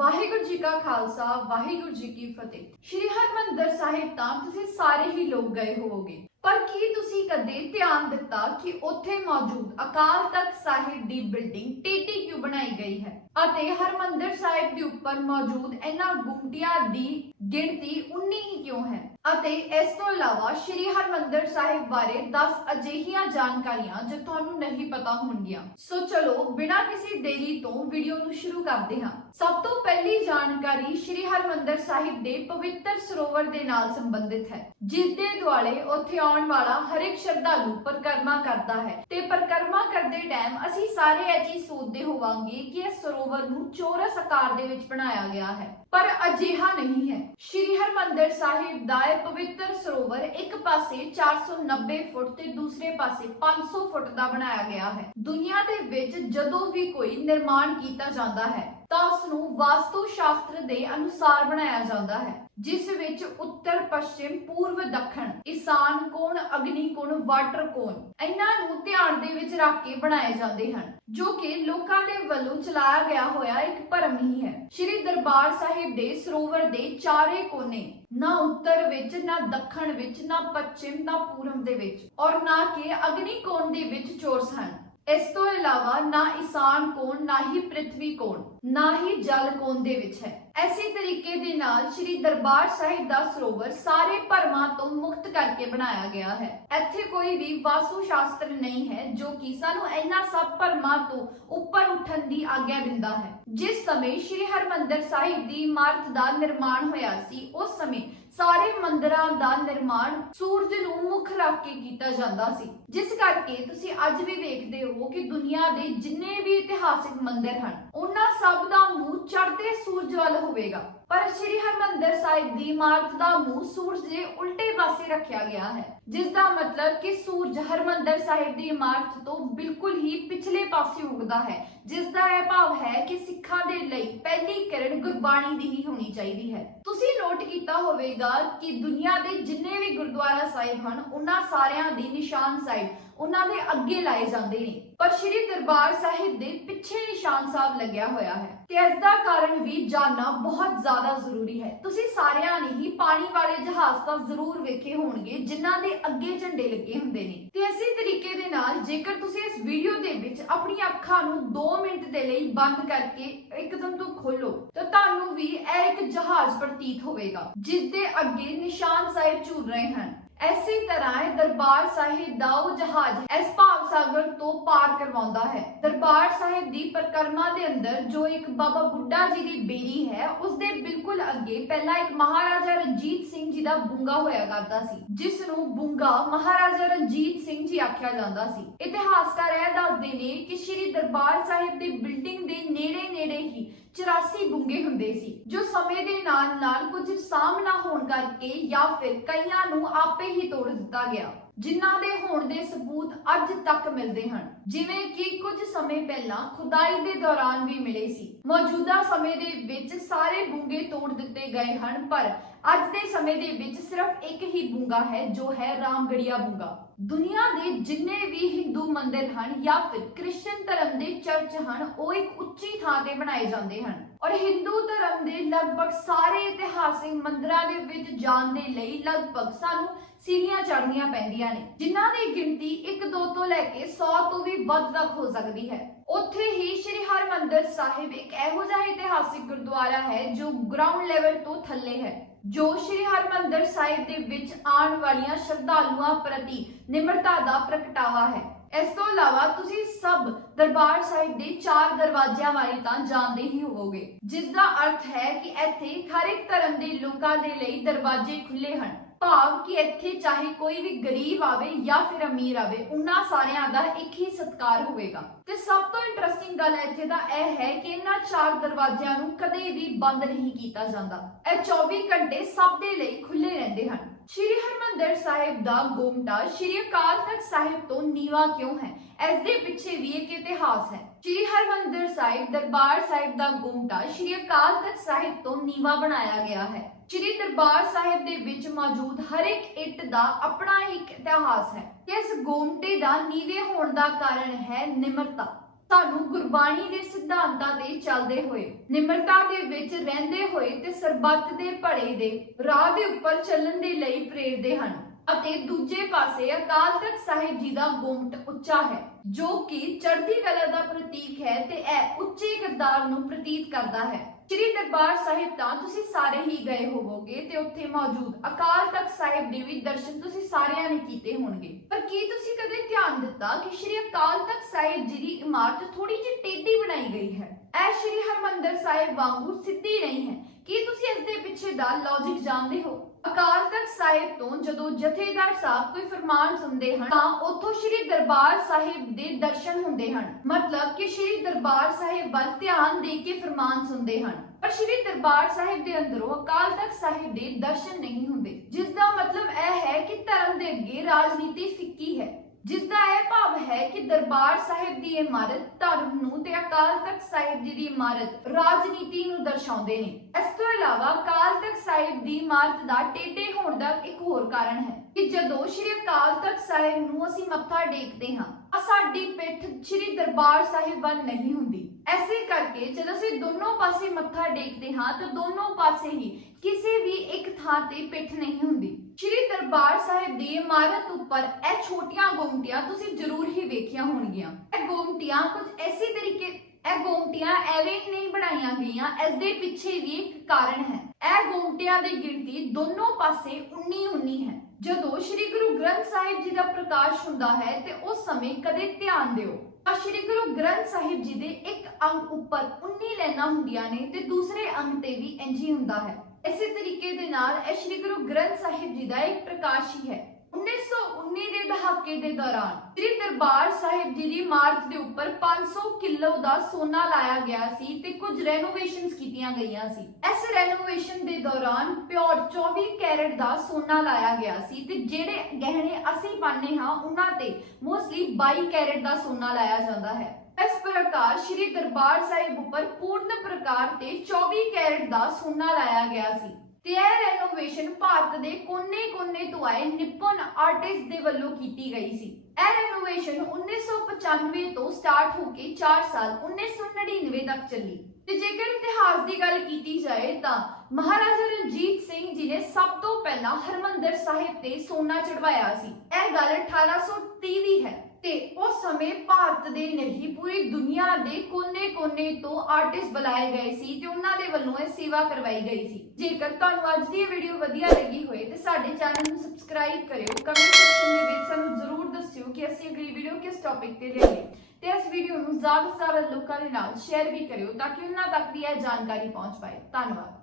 ਵਾਹਿਗੁਰੂ ਜੀ ਕਾ ਖਾਲਸਾ, ਵਾਹਿਗੁਰੂ ਜੀ ਕੀ ਫਤਿਹ। ਸ਼੍ਰੀ ਹਰਮੰਦਰ ਸਾਹਿਬ ਤਾਂ ਤੁਸੀਂ ਸਾਰੇ ਹੀ ਲੋਕ ਗਏ ਹੋਵੋਗੇ। ਪਰ ਕੀ ਤੁਸੀਂ ਕਦੇ ਧਿਆਨ ਦਿੱਤਾ ਕਿ ਉੱਥੇ ਮੌਜੂਦ ਅਕਾਲ ਤਖਤ ਸਾਹਿਬ ਦੀ ਬਿਲਡਿੰਗ ਟੇਢੀ ਕਿਉਂ ਬਣਾਈ ਗਈ ਹੈ? ਅਤੇ ਹਰਮੰਦਰ ਸਾਹਿਬ ਦੇ ਉੱਪਰ ਮੌਜੂਦ ਇਹਨਾਂ ਗੁੰਟੀਆਂ ਦੀ ਗਿਣਤੀ 19 ਹੀ ਕਿਉਂ ਹੈ? ਅਤੇ ਇਸ ਤੋਂ ਇਲਾਵਾ ਸ਼੍ਰੀ ਹਰਮੰਦਰ ਸਾਹਿਬ ਬਾਰੇ 10 ਅਜਿਹੀਆਂ ਜਾਣਕਾਰੀਆਂ ਜੋ ਤੁਹਾਨੂੰ ਨਹੀਂ ਪਤਾ ਹੋਣਗੀਆਂ। ਸੋ ਚਲੋ, ਬਿਨਾਂ ਕਿਸੇ ਦੇਰੀ ਤੋਂ ਵੀਡੀਓ ਨੂੰ ਸ਼ੁਰੂ ਕਰਦੇ ਹਾਂ। ਸਭ ਤੋਂ ਪਹਿਲੀ ਜਾਣਕਾਰੀ ਸ਼੍ਰੀ ਹਰਮੰਦਰ ਸਾਹਿਬ ਦੇ ਪਵਿੱਤਰ ਸਰੋਵਰ ਦੇ ਨਾਲ ਸੰਬੰਧਿਤ ਹੈ, ਜਿਸ ਦੇ ਦੁਆਲੇ ਉੱਥੇ ਆਉਣ ਵਾਲਾ ਹਰ ਇੱਕ ਸ਼ਰਧਾਲੂ ਪਰਿਕਰਮਾ ਕਰਦਾ ਹੈ। ਤੇ ਪਰਿਕਰਮਾ ਕਰਦੇ ਟਾਈਮ ਅਸੀਂ ਸਾਰੇ ਇਹ ਸੋਚਦੇ ਹੋਵਾਂਗੇ ਕਿ ਇਸ ਸਰੋਵਰ ਨੂੰ ਚੌਰਸ ਆਕਾਰ ਦੇ ਵਿੱਚ ਬਣਾਇਆ ਗਿਆ ਹੈ। ਪਰ ਅਜਿਹਾ ਨਹੀਂ ਹੈ। ਸ਼੍ਰੀ ਹਰਮੰਦਰ ਸਾਹਿਬ ਦਾ ਇਹ ਪਵਿੱਤਰ ਸਰੋਵਰ। ਇੱਕ ਪਾਸੇ 490 ਫੁੱਟ ਤੇ ਦੂਸਰੇ ਪਾਸੇ 500 ਫੁੱਟ ਦਾ ਬਣਾਇਆ ਗਿਆ ਹੈ। ਦੁਨੀਆ ਦੇ ਵਿੱਚ ਜਦੋਂ ਵੀ ਕੋਈ ਨਿਰਮਾਣ ਕੀਤਾ ਜਾਂਦਾ ਹੈ ਤਾਂ ਉਸ ਨੂੰ ਵਾਸਤੂ ਸ਼ਾਸਤਰ ਦੇ ਅਨੁਸਾਰ ਬਣਾਇਆ ਜਾਂਦਾ ਹੈ, ਜਿਸ ਵਿੱਚ ਉੱਤਰ, ਪੱਛਮ, ਪੂਰਵ, ਦੱਖਣ, ਈਸਾਨ ਕੋਣ, ਅਗਨੀ ਕੋਣ, ਵਾਟਰ ਕੋਣ, ਇਹਨਾਂ ਨੂੰ ਧਿਆਨ ਦੇ ਵਿੱਚ ਰੱਖ ਕੇ ਬਣਾਏ ਜਾਂਦੇ ਹਨ, ਜੋ ਕਿ ਲੋਕਾਂ ਦੇ ਵੱਲੋਂ ਚਲਾਇਆ ਗਿਆ ਹੋਇਆ ਇੱਕ ਭਰਮ ਹੀ ਹੈ। ਸ਼੍ਰੀ ਦਰਬਾਰ ਸਾਹਿਬ ਦੇ ਸਰੋਵਰ ਦੇ ਚਾਰੇ ਕੋਨੇ, ਨਾ ਉੱਤਰ ਵਿੱਚ, ਨਾ ਦੱਖਣ ਵਿੱਚ, ਨਾ ਪੱਛਮ, ਨਾ ਪੂਰਬ ਦੇ ਵਿੱਚ, ਔਰ ਨਾ ਕਿ ਅਗਨੀ ਕੋਣ ਦੇ ਵਿੱਚ ਚੋਰਸ ਹਨ। ਇਸ ਤੋਂ ਇਲਾਵਾ ਨਾ ਈਸਾਨ ਕੋਣ, ਨਾ ਹੀ ਪ੍ਰithvi ਕੋਣ, ਨਾ ਹੀ ਜਲ ਕੋਣ ਦੇ ਵਿੱਚ ਹੈ। ਐਸੀ ਤਰੀਕੇ ਦੇ ਨਾਲ ਸ੍ਰੀ ਦਰਬਾਰ ਸਾਹਿਬ ਦਾ ਸਰੋਵਰ ਸਾਰੇ ਭਰਮਾਂ ਤੋਂ ਮੁਕਤ ਕਰਕੇ ਬਣਾਇਆ ਗਿਆ ਹੈ। ਇੱਥੇ ਕੋਈ ਵੀ ਵਾਸਤੂ ਸ਼ਾਸਤਰ ਨਹੀਂ ਹੈ ਜੋ ਕਿ ਸਾਨੂੰ ਇਹਨਾਂ ਸਭ ਭਰਮਾਂ ਤੋਂ ਉੱਪਰ ਉੱਠਣ ਦੀ ਆਗਿਆ ਦਿੰਦਾ ਹੈ। ਜਿਸ ਸਮੇਂ ਸ੍ਰੀ ਹਰਮੰਦਰ ਸਾਹਿਬ ਦੀ ਇਮਾਰਤ ਦਾ ਨਿਰਮਾਣ ਹੋਇਆ ਸੀ, ਉਸ ਸਮੇਂ ਸਾਰੇ ਮੰਦਿਰਾਂ ਦਾ ਨਿਰਮਾਣ ਸੂਰਜ ਨੂੰ ਮੁੱਖ ਰੱਖ ਕੇ ਕੀਤਾ ਜਾਂਦਾ ਸੀ। ਜਿਸ ਕਰਕੇ ਤੁਸੀਂ ਅੱਜ ਵੀ ਵੇਖਦੇ ਹੋ ਕਿ ਦੁਨੀਆ ਦੇ ਜਿੰਨੇ ਵੀ ਇਤਿਹਾਸਿਕ ਮੰਦਿਰ ਹਨ ਉਹਨਾਂ ਸਭ ਦਾ ਮੂੰਹ ਚੜ੍ਹਦੇ ਸੂਰਜ ਵੱਲ ਹੋਵੇਗਾ। ਪਰ ਸ੍ਰੀ ਹਰਮੰਦਰ ਸਾਹਿਬ ਦੀ ਇਮਾਰਤ ਦਾ ਮੂੰਹ ਸੂਰਜ ਦੇ ਉਲਟੇ ਪਾਸੇ ਰੱਖਿਆ ਗਿਆ ਹੈ, ਜਿਸ ਦਾ ਮਤਲਬ ਕਿ ਸੂਰਜ ਹਰਮੰਦਰ ਸਾਹਿਬ ਦੀ ਇਮਾਰਤ ਤੋਂ ਬਿਲਕੁਲ ਹੀ ਪਿਛਲੇ ਪਾਸੇ ਉੱਗਦਾ ਹੈ, ਜਿਸ ਦਾ ਇਹ ਭਾਵ ਹੈ ਕਿ ਸਿੱਖਾਂ ਦੇ ਲਈ ਪਹਿਲੀ ਕਿਰਨ ਗੁਰਬਾਣੀ ਦੀ ਹੀ ਹੋਣੀ ਚਾਹੀਦੀ ਹੈ। ਤੁਸੀਂ ਨੋਟ ਕੀਤਾ ਹੋਵੇਗਾ ਕਿ ਦੁਨੀਆ ਦੇ ਜਿੰਨੇ ਵੀ ਗੁਰਦੁਆਰਾ ਸਾਹਿਬ ਹਨ, ਉਹਨਾਂ ਸਾਰਿਆਂ ਦੀ ਨਿਸ਼ਾਨ ਸਾਹਿਬ ਉਹਨਾਂ ਦੇ ਅੱਗੇ ਲਾਏ ਜਾਂਦੇ ਨੇ। ਪਰ ਸ਼੍ਰੀ ਦਰਬਾਰ ਸਾਹਿਬ ਦੇ ਪਿੱਛੇ ਨਿਸ਼ਾਨ ਸਾਹਿਬ ਲੱਗਿਆ ਹੋਇਆ ਹੈ ਤੇ ਇਸ ਦਾ ਕਾਰਨ ਵੀ ਜਾਨਣਾ ਬਹੁਤ ਜ਼ਿਆਦਾ ਜ਼ਰੂਰੀ ਹੈ। ਤੁਸੀਂ ਸਾਰਿਆਂ ਨੇ ਹੀ ਪਾਣੀ ਵਾਲੇ ਜਹਾਜ਼ ਤਾਂ ਜ਼ਰੂਰ ਵੇਖੇ ਹੋਣਗੇ, ਜਿਨ੍ਹਾਂ ਦੇ ਅੱਗੇ ਝੰਡੇ ਲੱਗੇ ਹੁੰਦੇ ਨੇ। ਤੇ ਇਸੇ ਤਰੀਕੇ ਦੇ ਨਾਲ ਜੇਕਰ ਤੁਸੀਂ ਇਸ ਵੀਡੀਓ ਦੇ ਵਿੱਚ ਆਪਣੀਆਂ ਅੱਖਾਂ ਨੂੰ 2 ਮਿੰਟ ਦੇ ਲਈ ਬੰਦ ਕਰਕੇ ਇੱਕਦਮ ਤੋਂ ਖੋਲੋ ਤਾਂ ਤੁਹਾਨੂੰ ਵੀ ਇਹ ਇੱਕ ਜਹਾਜ਼ ਪ੍ਰਤੀਤ ਹੋਵੇਗਾ, ਜਿਸ ਦੇ ਅੱਗੇ ਨਿਸ਼ਾਨ ਸਾਹਿਬ ਝੂਲ ਰਹੇ ਹਨ। ਐਸੀ ਤਰ੍ਹਾਂ ਇਹ ਦਰਬਾਰ ਸਾਹਿਬ ਦਾ ਉਹ ਜਹਾਜ਼ ਇਸ ਭਾਵ ਸਾਗਰ ਤੋਂ ਪਾਰ ਕਰਵਾਉਂਦਾ ਹੈ। ਦਰਬਾਰ ਸਾਹਿਬ ਦੀ ਪਰਿਕਰਮਾ ਦੇ ਅੰਦਰ ਜੋ ਇੱਕ ਬਾਬਾ ਬੁੱਢਾ ਜੀ ਦੀ ਬੇਰੀ ਹੈ ਉਸ ਦੇ ਬਿਲਕੁਲ ਅੱਗੇ ਪਹਿਲਾਂ ਇੱਕ ਮਹਾਰਾਜਾ ਰਣਜੀਤ ਸਿੰਘ ਜੀ ਦਾ ਬੁੰਗਾ ਹੋਇਆ ਕਰਦਾ ਸੀ, ਜਿਸ ਨੂੰ ਬੁੰਗਾ ਮਹਾਰਾਜਾ ਰਣਜੀਤ ਸਿੰਘ ਜੀ ਆਖਿਆ ਜਾਂਦਾ ਸੀ। ਇਤਿਹਾਸਕਾਰ ਇਹ ਦੱਸਦੇ ਨੇ ਕਿ ਸ਼੍ਰੀ ਦਰਬਾਰ ਸਾਹਿਬ ਦੀ ਬਿਲਡਿੰਗ ਦੇ ਨੇੜੇ ਨੇੜੇ ਹੀ 84 ਬੁੰਗੇ ਹੁੰਦੇ ਸੀ, ਜੋ ਸਮੇਂ ਦੇ ਨਾਲ ਨਾਲ ਕੁਝ ਸਾਹਮਣਾ ਹੋਣ ਕਰਕੇ ਜਾਂ ਫਿਰ ਕਈਆਂ ਨੂੰ ਆਪੇ ਹੀ ਤੋੜ ਦਿੱਤਾ ਗਿਆ। ਜਿਨ੍ਹਾਂ ਦੇ ਹੋਣ ਦੇ ਸਬੂਤ ਅੱਜ ਤੱਕ ਮਿਲਦੇ ਹਨ। ਜਿਵੇਂ ਕਿ ਕੁਝ ਸਮੇਂ ਪਹਿਲਾਂ ਖੁਦਾਈ ਦੇ ਦੌਰਾਨ ਵੀ ਮਿਲੇ ਸੀ। ਮੌਜੂਦਾ ਸਮੇਂ ਦੇ ਵਿੱਚ ਸਾਰੇ ਬੁੰਗੇ ਤੋੜ ਦਿੱਤੇ ਗਏ ਹਨ, ਪਰ ਅੱਜ ਦੇ ਸਮੇਂ ਦੇ ਵਿੱਚ ਸਿਰਫ ਇੱਕ ਹੀ ਬੂੰਗਾ ਹੈ, ਜੋ ਹੈ ਰਾਮਗੜੀਆ ਬੂੰਗਾ। ਦੁਨੀਆ ਦੇ ਜਿੰਨੇ ਵੀ ਹਿੰਦੂ ਮੰਦਿਰ ਹਨ ਜਾਂ ਫਿਰ ਕ੍ਰਿਸਚੀਅਨ ਧਰਮ ਦੇ ਚਰਚ ਹਨ, ਉਹ ਇੱਕ ਉੱਚੀ ਥਾਂ ਤੇ ਬਣਾਏ ਜਾਂਦੇ ਹਨ। ਔਰ ਹਿੰਦੂ ਧਰਮ ਦੇ ਲਗਭਗ ਸਾਰੇ ਇਤਿਹਾਸਿਕ ਮੰਦਿਰਾਂ ਦੇ ਵਿੱਚ ਜਾਣ ਦੇ ਲਈ ਲਗਭਗ ਸਾਨੂੰ ਸੀੜੀਆਂ ਚੜ੍ਹਨੀਆਂ ਪੈਂਦੀਆਂ ਨੇ, ਜਿਨ੍ਹਾਂ ਦੀ ਗਿਣਤੀ 1 2 ਤੋਂ ਲੈ ਕੇ 100 ਤੋਂ ਵੀ ਵੱਧ ਤੱਕ ਹੋ ਸਕਦੀ ਹੈ। ਉੱਥੇ ਹੀ ਸ੍ਰੀ ਹਰਮੰਦਰ ਸਾਹਿਬ ਇੱਕ ਇਹੋ ਜਿਹਾ ਇਤਿਹਾਸਿਕ ਗੁਰਦੁਆਰਾ ਹੈ ਜੋ ਗਰਾਊਂਡ ਲੈਵਲ ਤੋਂ ਥੱਲੇ ਹੈ, ਜੋ ਸ੍ਰੀ ਹਰਮੰਦਰ ਸਾਹਿਬ ਦੇ ਵਿੱਚ ਆਉਣ ਵਾਲੀਆਂ ਸ਼ਰਧਾਲੂਆਂ ਪ੍ਰਤੀ ਨਿਮਰਤਾ ਦਾ ਪ੍ਰਗਟਾਵਾ ਹੈ। ਇਸ ਤੋਂ ਇਲਾਵਾ ਤੁਸੀਂ ਸਭ ਦਰਬਾਰ ਸਾਹਿਬ ਦੇ ਚਾਰ ਦਰਵਾਜ਼ਿਆਂ ਵਾਲੀ ਤਾਂ ਜਾਣਦੇ ਹੀ ਹੋਵੋਗੇ। ਜਿਸ ਦਾ ਅਰਥ ਹੈ ਕਿ ਇੱਥੇ ਹਰ ਇੱਕ ਧਰਮ ਦੇ ਲੋਕਾਂ ਦੇ ਲਈ ਦਰਵਾਜ਼ੇ ਖੁੱਲੇ ਹਨ। ਭਾਵ ਕਿ ਇੱਥੇ ਚਾਹੇ ਕੋਈ ਵੀ ਗਰੀਬ ਆਵੇ ਜਾਂ ਫਿਰ ਅਮੀਰ ਆਵੇ, ਉਹਨਾਂ ਸਾਰਿਆਂ ਦਾ ਇੱਕ ਹੀ ਸਤਿਕਾਰ ਹੋਵੇਗਾ। ਤੇ ਸਭ ਤੋਂ ਇੰਟਰਸਟਿੰਗ ਗੱਲ ਇੱਥੇ ਦਾ ਇਹ ਹੈ ਕਿ ਇਹਨਾਂ ਚਾਰ ਦਰਵਾਜ਼ਿਆਂ ਨੂੰ ਕਦੇ ਵੀ ਬੰਦ ਨਹੀਂ ਕੀਤਾ ਜਾਂਦਾ। ਇਹ 24 ਘੰਟੇ ਸਭ ਦੇ ਲਈ ਖੁੱਲੇ ਰਹਿੰਦੇ ਹਨ। ਸ਼੍ਰੀ ਹਰਮੰਦਰ ਸਾਹਿਬ ਦਾ ਗੋਮਟਾ ਸ਼੍ਰੀ ਅਕਾਲ ਤਖਤ ਸਾਹਿਬ ਤੋਂ ਨੀਵਾ ਕਿਉਂ ਹੈ? ਇਸ ਦੇ ਪਿੱਛੇ ਵੀ ਇੱਕ ਇਤਿਹਾਸ ਹੈ। ਸ਼੍ਰੀ ਹਰਮੰਦਰ ਸਾਹਿਬ ਦਰਬਾਰ ਸਾਹਿਬ ਦਾ ਗੋਮਟਾ ਸ਼੍ਰੀ ਅਕਾਲ ਤਖਤ ਸਾਹਿਬ ਤੋਂ ਨੀਵਾ ਬਣਾਇਆ ਗਿਆ ਹੈ। ਸ਼੍ਰੀ ਦਰਬਾਰ ਸਾਹਿਬ ਦੇ ਵਿੱਚ ਮੌਜੂਦ ਹਰ ਇੱਕ ਇੱਟ ਦਾ ਆਪਣਾ ਇੱਕ ਇਤਿਹਾਸ ਹੈ। ਇਸ ਗੋਮਟੇ ਦਾ ਨੀਵੇਂ ਹੋਣ ਦਾ ਕਾਰਨ ਹੈ ਨਿਮਰਤਾ। ਸਾਨੂੰ ਗੁਰਬਾਣੀ ਦੇ ਸਿਧਾਂਤਾਂ ਤੇ ਚੱਲਦੇ ਹੋਏ, ਨਿਮਰਤਾ ਦੇ ਵਿੱਚ ਰਹਿੰਦੇ ਹੋਏ ਤੇ ਸਰਬੱਤ ਦੇ ਭਲੇ ਦੇ ਰਾਹ ਦੇ ਉੱਪਰ ਚੱਲਣ ਦੇ ਲਈ ਪ੍ਰੇਰਦੇ ਹਨ। ਅਤੇ ਦੂਜੇ ਪਾਸੇ ਅਕਾਲ ਤਖਤ ਸਾਹਿਬ ਜੀ ਦਾ ਗੁੰਮਟ ਉੱਚਾ ਹੈ, ਜੋ ਕਿ ਚੜ੍ਹਦੀ ਕਲਾ ਦਾ ਪ੍ਰਤੀਕ ਹੈ ਤੇ ਇਹ ਉੱਚੇ ਕਿਰਦਾਰ ਨੂੰ ਪ੍ਰਤੀਤ ਕਰਦਾ ਹੈ। ਸ੍ਰੀ ਦਰਬਾਰ ਸਾਹਿਬ ਤਾਂ ਤੁਸੀਂ ਸਾਰੇ ਹੀ ਗਏ ਹੋਵੋਗੇ ਤੇ ਉੱਥੇ ਮੌਜੂਦ ਅਕਾਲ ਤਖਤ ਸਾਹਿਬ ਦੇ ਵੀ ਦਰਸ਼ਨ ਤੁਸੀਂ ਸਾਰਿਆਂ ਨੇ ਕੀਤੇ ਹੋਣਗੇ। ਪਰ ਕੀ ਤੁਸੀਂ ਕਦੇ ਧਿਆਨ ਦਿੱਤਾ ਕਿ ਸ੍ਰੀ ਅਕਾਲ ਤਖਤ ਸਾਹਿਬ ਜੀ ਦੀ ਇਮਾਰਤ ਥੋੜੀ ਜਿਹੀ ਟੇਢੀ ਬਣਾਈ ਗਈ ਹੈ? ਇਹ ਸ੍ਰੀ ਹਰਮੰਦਰ ਸਾਹਿਬ ਵਾਂਗੂ ਸਿੱਧੀ ਨਹੀਂ ਹੈ। ਦੇ ਦਾ ਲੌਜੀਕ ਜਾਣਦੇ ਹੋ? ਅਕਾਲ ਤਖਤ ਸਾਹਿਬ ਤੋਂ ਜਦੋਂ ਜਥੇਦਾਰ ਸਾਹਿਬ ਕੋਈ ਫਰਮਾਨ ਸੁਣਦੇ ਹਨ, ਤਾਂ ਉੱਥੋਂ ਸ੍ਰੀ ਦਰਬਾਰ ਸਾਹਿਬ ਦੇ ਦਰਸ਼ਨ ਹੁੰਦੇ ਹਨ। ਮਤਲਬ ਕਿ ਸ੍ਰੀ ਦਰਬਾਰ ਸਾਹਿਬ ਵੱਲ ਧਿਆਨ ਦੇ ਕੇ ਫਰਮਾਨ ਸੁਣਦੇ ਹਨ। ਪਰ ਸ੍ਰੀ ਦਰਬਾਰ ਸਾਹਿਬ ਦੇ ਅੰਦਰੋਂ ਅਕਾਲ ਤਖਤ ਸਾਹਿਬ ਦੇ ਦਰਸ਼ਨ ਨਹੀਂ ਹੁੰਦੇ। ਜਿਸ ਦਾ ਮਤਲਬ ਇਹ ਹੈ ਕਿ ਧਰਮ ਦੇ ਅੱਗੇ ਰਾਜਨੀਤੀ ਫਿੱਕੀ ਹੈ। ਜਿਸ ਦਾ ਇਹ ਭਾਵ ਹੈ ਕਿ ਦਰਬਾਰ ਸਾਹਿਬ ਦੀ ਇਮਾਰਤ ਧਰਮ ਨੂੰ ਤੇ ਅਕਾਲ ਤਖਤ ਸਾਹਿਬ ਜੀ ਦੀ ਇਮਾਰਤ ਰਾਜਨੀਤੀ ਨੂੰ ਦਰਸਾਉਂਦੇ ਨੇ। ਇਸ ਤੋਂ ਇਲਾਵਾ ਤਖਤ ਸਾਹਿਬ ਦੀ ਇਮਾਰਤ ਦਾ ਟੇਢੇ ਹੋਣ ਦਾ ਇੱਕ ਹੋਰ ਕਾਰਨ ਹੈ ਕਿ ਜਦੋਂ ਸ੍ਰੀ ਅਕਾਲ ਤਖਤ ਸਾਹਿਬ ਨੂੰ ਅਸੀਂ ਮੱਥਾ ਟੇਕਦੇ ਹਾਂ, ਤਾਂ ਸਾਡੀ ਪਿੱਠ ਸ੍ਰੀ ਦਰਬਾਰ ਸਾਹਿਬ ਵੱਲ ਨਹੀਂ ਹੁੰਦੀ। ਐਸੇ ਕਰਕੇ ਜਦੋਂ ਅਸੀਂ ਦੋਨੋਂ ਪਾਸੇ ਮੱਥਾ ਟੇਕਦੇ ਹਾਂ, ਤਾਂ ਦੋਨੋਂ ਪਾਸੇ ਹੀ ਕਿਸੇ ਵੀ ਇੱਕ ਥਾਂ ਤੇ ਪਿੱਠ ਨਹੀਂ ਹੁੰਦੀ। ਸ਼੍ਰੀ ਦਰਬਾਰ ਸਾਹਿਬ ਦੀ ਇਮਾਰਤ ਉੱਪਰ ਇਹ ਛੋਟੀਆਂ ਗੋਮਟੀਆਂ ਤੁਸੀਂ ਜ਼ਰੂਰ ਹੀ ਵੇਖੀਆਂ ਹੋਣਗੀਆਂ। ਇਹ ਗੋਮਟੀਆਂ ਕੁਝ ਐਸੀ ਤਰੀਕੇ, ਇਹ ਗੋਮਟੀਆਂ ਐਵੇਂ ਹੀ ਨਹੀਂ ਬਣਾਈਆਂ ਗਈਆਂ, ਇਸ ਦੇ ਪਿੱਛੇ ਵੀ ਇੱਕ ਕਾਰਨ ਹੈ। ਇਹ ਦੀ ਗਿਣਤੀ ਦੋਨੋਂ ਪਾਸੇ 19 19 ਹੈ। ਜਦੋਂ ਸ੍ਰੀ ਗੁਰੂ ਗ੍ਰੰਥ ਸਾਹਿਬ ਜੀ ਦਾ ਪ੍ਰਕਾਸ਼ ਹੁੰਦਾ ਹੈ ਤੇ ਉਸ ਸਮੇਂ ਕਦੇ ਧਿਆਨ ਦਿਓ। ਤਾਂ ਸ੍ਰੀ ਗੁਰੂ ਗ੍ਰੰਥ ਸਾਹਿਬ ਜੀ ਦੇ ਇੱਕ ਅੰਗ ਉੱਪਰ 19 ਲਾਈਨਾਂ ਹੁੰਦੀਆਂ ਨੇ ਤੇ ਦੂਸਰੇ ਅੰਗ ਤੇ ਵੀ ਇੰਜ ਹੀ ਹੁੰਦਾ ਹੈ। ਇਸੇ ਤਰੀਕੇ ਦੇ ਨਾਲ ਇਹ ਸ੍ਰੀ ਗੁਰੂ ਗ੍ਰੰਥ ਸਾਹਿਬ ਜੀ ਦਾ ਇੱਕ ਪ੍ਰਕਾਸ਼ ਹੀ ਹੈ। 1919 ਦੇ ਦਹਾਕੇ ਦੇ ਦੌਰਾਨ ਸ੍ਰੀ ਦਰਬਾਰ ਸਾਹਿਬ ਦੀ ਇਮਾਰਤ ਦੇ ਉੱਪਰ 500 ਕਿਲੋ ਦਾ ਸੋਨਾ ਲਾਇਆ ਗਿਆ ਸੀ ਤੇ ਕੁਝ ਰੈਨੋਵੇਸ਼ਨਸ ਕੀਤੀਆਂ ਗਈਆਂ ਸੀ। ਇਸ ਰੈਨੋਵੇਸ਼ਨ ਦੇ ਦੌਰਾਨ ਪਿਓਰ 24 ਕੈਰਟ ਦਾ ਸੋਨਾ ਲਾਇਆ ਗਿਆ ਸੀ ਤੇ ਜਿਹੜੇ ਗਹਿਣੇ ਅਸੀਂ ਪਾਉਂਦੇ ਹਾਂ, ਉਹਨਾਂ ਤੇ ਮੋਸਟਲੀ 22 ਕੈਰਟ ਦਾ ਸੋਨਾ ਲਾਇਆ ਜਾਂਦਾ ਹੈ। ਇਸ ਪ੍ਰਕਾਰ ਸ਼੍ਰੀ ਦਰਬਾਰ ਸਾਹਿਬ ਉੱਪਰ ਪੂਰਨ ਪ੍ਰਕਾਰ ਤੇ 24 ਕੈਰਟ ਦਾ ਸੋਨਾ ਲਾਇਆ ਗਿਆ ਸੀ। ਤੇ ਇਹ ਰੈਨੋਵੇਸ਼ਨ ਭਾਰਤ ਦੇ ਕੋਨੇ-ਕੋਨੇ ਤੋਂ ਆਏ ਨਿਪਨ ਆਰਟਿਸਟ ਦੇ ਵੱਲੋਂ ਕੀਤੀ ਗਈ ਸੀ। ਇਹ ਰੈਨੋਵੇਸ਼ਨ 1995 ਤੋਂ ਸਟਾਰਟ ਹੋ ਕੇ 4 ਸਾਲ 1999 ਤੱਕ ਚੱਲੀ। ਤੇ ਜੇਕਰ ਇਤਿਹਾਸ ਦੀ ਗੱਲ ਕੀਤੀ ਜਾਏ ਤਾਂ ਮਹਾਰਾਜਾ ਰਣਜੀਤ ਸਿੰਘ ਜੀ ਨੇ ਸਭ ਤੋਂ ਪਹਿਲਾਂ ਹਰਮੰਦਰ ਸਾਹਿਬ ਤੇ ਸੋਨਾ ਚੜਵਾਇਆ ਸੀ। ਇਹ ਗੱਲ 1830 ਦੀ ਹੈ ਤੇ ਉਸ ਸਮੇਂ ਭਾਰਤ ਦੇ ਨਹੀਂ, ਪੂਰੀ ਦੁਨੀਆ ਦੇ ਕੋਨੇ-ਕੋਨੇ ਤੋਂ ਆਰਟਿਸਟ ਬੁਲਾਏ ਗਏ ਸੀ ਤੇ ਉਹਨਾਂ ਦੇ ਵੱਲੋਂ ਇਹ ਸੇਵਾ ਕਰਵਾਈ ਗਈ ਸੀ। ਜੇਕਰ ਤੁਹਾਨੂੰ ਅੱਜ ਦੀ ਇਹ ਵੀਡੀਓ ਵਧੀਆ ਲੱਗੀ ਹੋਏ ਤੇ ਸਾਡੇ ਚੈਨਲ ਨੂੰ ਸਬਸਕ੍ਰਾਈਬ ਕਰਿਓ ਕਮੈਂਟ ਸੈਕਸ਼ਨ ਦੇ ਵਿੱਚ ਸਾਨੂੰ ਜ਼ਰੂਰ ਦੱਸਿਓ ਕਿ ਅਸੀਂ ਅਗਲੀ ਵੀਡੀਓ ਕਿਸ ਟੌਪਿਕ ਤੇ ਲਈਏ ਤੇ ਇਸ ਵੀਡੀਓ ਨੂੰ ਜ਼ਿਆਦਾ ਤੋਂ ਜ਼ਿਆਦਾ ਲੋਕਾਂ ਦੇ ਨਾਲ ਸ਼ੇਅਰ ਵੀ ਕਰਿਓ ਤਾਂ ਕਿ ਉਹਨਾਂ ਤੱਕ ਵੀ ਇਹ ਜਾਣਕਾਰੀ ਪਹੁੰਚ ਪਾਏ। ਧੰਨਵਾਦ।